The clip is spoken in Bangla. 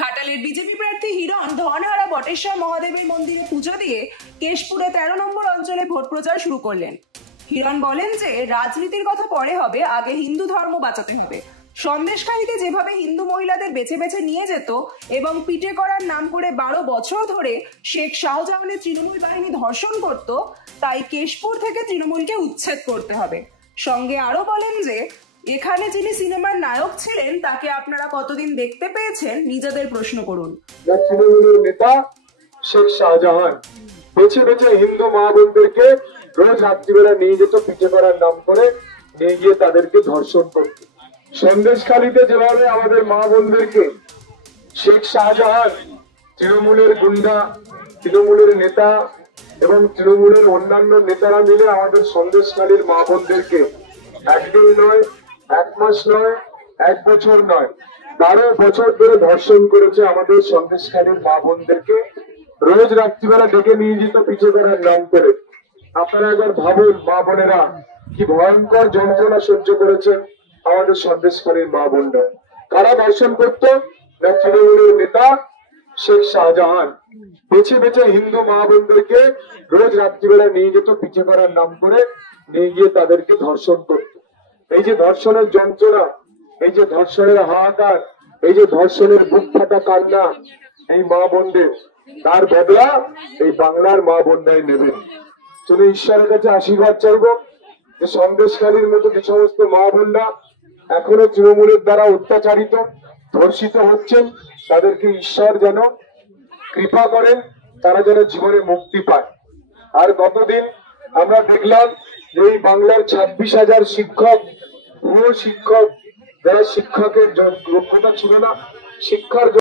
ঘাটালের বিজেপি প্রার্থী হিরণ ধনহারা বটেশ্বর মহাদেবের মন্দিরে পুজো দিয়ে কেশপুরে 13 নম্বর অঞ্চলে ভোট প্রচার শুরু করলেন। হিরণ বলেন যে রাজনীতির কথা পরে হবে, আগে হিন্দু ধর্ম বাঁচাতে হবে। সন্দেশখালীতে যেভাবে হিন্দু মহিলাদের বেছে বেছে নিয়ে যেত এবং পিটে করার নাম করে 12 বছর ধরে শেখ শাহজাহানের তৃণমূল বাহিনী ধর্ষণ করত, তাই কেশপুর থেকে তৃণমূলকে উচ্ছেদ করতে হবে। সঙ্গে আরো বলেন যে এখানে যিনি সিনেমার নায়ক ছিলেন তাকে আপনারা কতদিন দেখতে পেয়েছেন, নিজেদের প্রশ্ন করুন। তৃণমূলের নেতা শেখ শাহজাহান বেছে বেছে হিন্দু মা বোনদেরকে রোজ রাত্রিবেলা নিয়ে যেত, পিঠে করার নাম করে নিয়ে গিয়ে তাদেরকে ধর্ষণ করত। সন্দেশখালীতে যেভাবে আমাদের মা বোনদেরকে শেখ শাহজাহান, তৃণমূলের গুন্ডা, তৃণমূলের নেতা এবং তৃণমূলের অন্যান্য নেতারা মিলে আমাদের সন্দেশখালীর মা বোনদেরকে একদিন নয়, এক মাস নয়, এক বছর নয়, 12 বছর ধরে ধর্ষণ করেছে আমাদের সন্দেশখালীর মা বোনদেরকে রোজ রাত্রিবেলা ডেকে নিয়ে যেত পিঠে করার নাম করে। আপনারা একবার ভাবুন, মা বোনেরা কি ভয়ঙ্কর যন্ত্রণা সহ্য করেছেন আমাদের সন্দেশখালীর মা বোনরা। কারা ধর্ষণ করতো? না তৃণমূলের নেতা শেখ শাহজাহান বেছে বেছে হিন্দু মা বোনদেরকে রোজ রাত্রিবেলা নিয়ে যেত, পিঠে করার নাম করে নিয়ে গিয়ে তাদেরকে ধর্ষণ করত। এই যে ধর্ষণের যন্ত্রণা, এই যে ধর্ষণের হাহাকার, এই যে ধর্ষণের বুক ফাটা কান্না এই মা বোনদের, তার বদলা এই বাংলার মা বোনরাই নেবেন। চলো ঈশ্বরের কাছে আশীর্বাদ চাইবো যে সন্দেশখালীর মতো যে সমস্ত মা বোনরা এখনো তৃণমূলের দ্বারা অত্যাচারিত, ধর্ষিত হচ্ছেন, তাদেরকে ঈশ্বর যেন কৃপা করেন, তারা যেন জীবনে মুক্তি পায়। আর গতদিন আমরা দেখলাম যে এই বাংলার 26,000 শিক্ষক, ভুয়ো শিক্ষক, যারা শিক্ষকের যোগ্যতা ছিল না, শিক্ষার